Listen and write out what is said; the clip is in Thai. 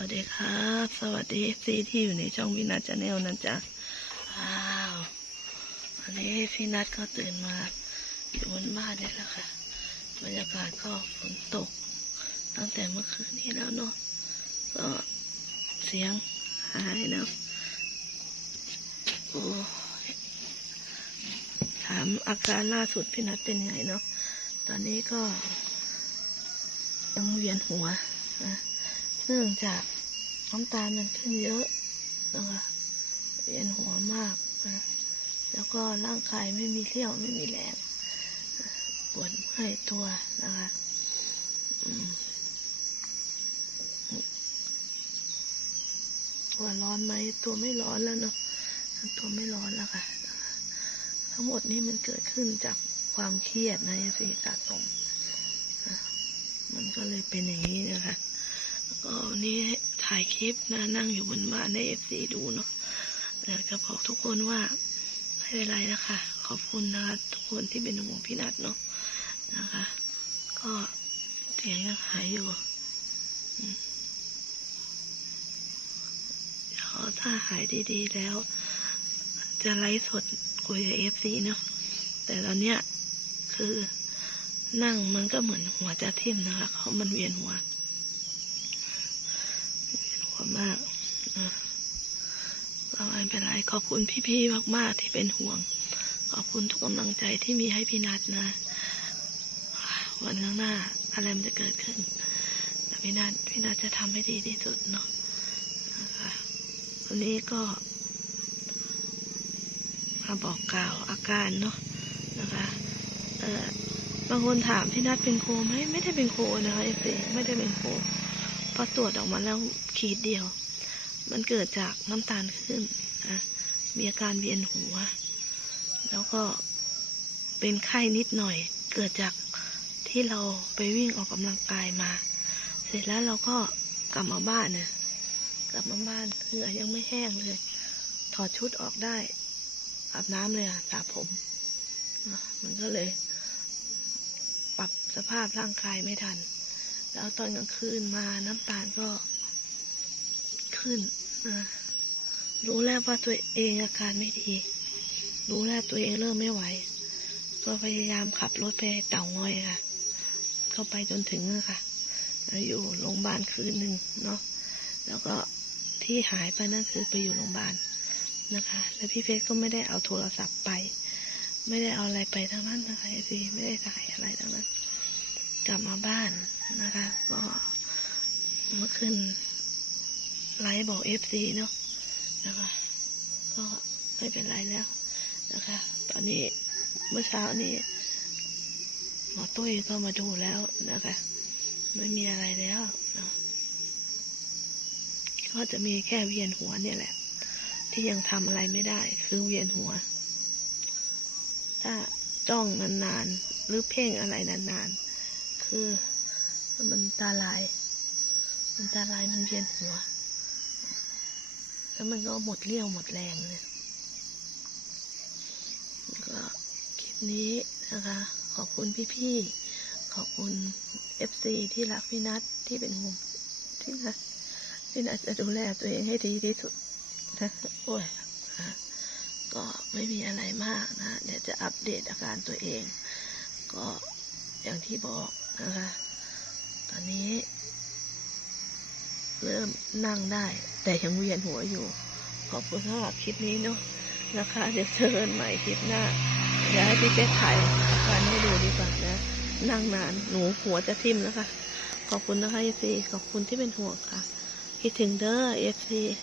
วัสดีครับ สวัสดีซีที่อยู่ในช่องวินาชาแนลนะจ๊ะว้าววันนี้พี่นัทก็ตื่นมาอยู่บนบ้านนี่แหละค่ะบรรยากาศก็ฝนตก ตั้งแต่เมื่อคืนนี้แล้วเนาะก็เสียงหายนะโอ้ถามอาการล่าสุดพี่นัทเป็นไงเนาะตอนนี้ก็ยังเวียนหัวนะ เนื่องจากน้ำตาลมันขึ้นเยอะนะคะเวียนหัวมากนะแล้วก็ร่างกายไม่มีเรี่ยวไม่มีแรงปวดเมื่อยตัวนะคะตัวร้อนไหมตัวไม่ร้อนแล้วเนาะตัวไม่ร้อนแล้วค่ะ ทั้งหมดนี้มันเกิดขึ้นจากความเครียดนะสิสะสมมันก็เลยเป็นอย่างนี้นะคะ ก็วันนี้ถ่ายคลิปนะนั่งอยู่บนบ้านในเอฟซีดูเนาะอยากจะบอกทุกคนว่าไม่เป็นไรนะคะ ขอบคุณนะคะทุกคนที่เป็นห่วงพี่นัทเนาะนะคะ ก็เสียงยังหายอยู่อืมเดี๋ยวถ้าหายดีๆแล้ว จะไลฟ์สดคุยกับเอฟซีเนาะแต่ตอนเนี้ยคือนั่งมันก็เหมือนหัวจะทิ่มนะคะเขามันเวียนหัว หัวมากก็ไม่เป็นไรขอบคุณพี่ๆมาก ๆ ที่เป็นห่วง ขอบคุณทุกกำลังใจที่มีให้พี่นัทนะ วันข้างหน้าอะไรมันจะเกิดขึ้นแต่พี่นัทพี่นัทจะทำให้ดีที่สุดเนาะวันนี้ก็มาบอกกล่าวอาการเนาะนะคะเออบางคนถามพี่นัทเป็นโคไหมไม่ได้เป็นโคนะคะเอฟซีไม่ได้เป็นโค พอตรวจออกมาแล้วขีดเดียว มันเกิดจากน้ำตาลขึ้นนะมีอาการเวียนหัว แล้วก็เป็นไข้นิดหน่อย เกิดจากที่เราไปวิ่งออกกำลังกายมา เสร็จแล้วเราก็กลับมาบ้านเนี่ยกลับมาบ้านเหงื่อยังไม่แห้งเลย ถอดชุดออกได้อาบน้ำเลยอะสระผม มันก็เลย ปรับสภาพร่างกายไม่ทัน แล้วตอนกลางคืนมาน้ำตาลก็ขึ้นนะรู้แล้วว่าตัวเองอาการไม่ดี รู้แล้วตัวเองเริ่มไม่ไหว ก็พยายามขับรถไปเต่างอยค่ะ ก็ไปจนถึงค่ะ อยู่โรงพยาบาลคืนหนึ่งเนาะ แล้วก็ที่หายไปนั่นคือไปอยู่โรงพยาบาลนะคะ แล้วพี่เฟซก็ไม่ได้เอาโทรศัพท์ไป ไม่ได้เอาอะไรไปทั้งนั้นนะคะไอซีไม่ได้ถ่ายอะไรทั้งนั้น กลับมาบ้านนะคะ ก็เมื่อคืนไลฟ์บอกเอฟซีเนาะนะคะ ก็ไม่เป็นไรแล้วนะคะ ตอนนี้เมื่อเช้านี้หมอตุ้ยก็มาดูแล้วนะคะ ไม่มีอะไรแล้วนะก็จะมีแค่เวียนหัวเนี่ยแหละ ที่ยังทำอะไรไม่ได้ คือเวียนหัว ถ้าจ้องนานๆ หรือเพ่งอะไรนานๆ คือ มันตาลาย มันตาลายมันเวียนหัว แล้วมันก็หมดเรี่ยวหมดแรงเลยก็คลิปนี้นะคะ ขอบคุณพี่ๆ ขอบคุณเอฟซีที่รักพี่นัทที่เป็นห่วงพี่นัทพี่นัทจะดูแลตัวเองให้ดีที่สุดนะโอ้ยก็ไม่มีอะไรมากนะ เดี๋ยวจะอัปเดตอาการตัวเอง ก็อย่างที่บอก นะคะ ตอนนี้ เริ่มนั่งได้ แต่ยังเวียนหัวอยู่ ขอบคุณสำหรับคลิปนี้เนาะนะคะ เดี๋ยวเจอกันใหม่คลิปหน้าเดี๋ยวให้พี่เจ๊ถ่ายการให้ดูดีกว่านะ นั่งนานหนูหัวจะทิ่มแล้วค่ะขอบคุณนะคะเอฟซีขอบคุณที่เป็นห่วงค่ะ คิดถึงเด้อเอฟซี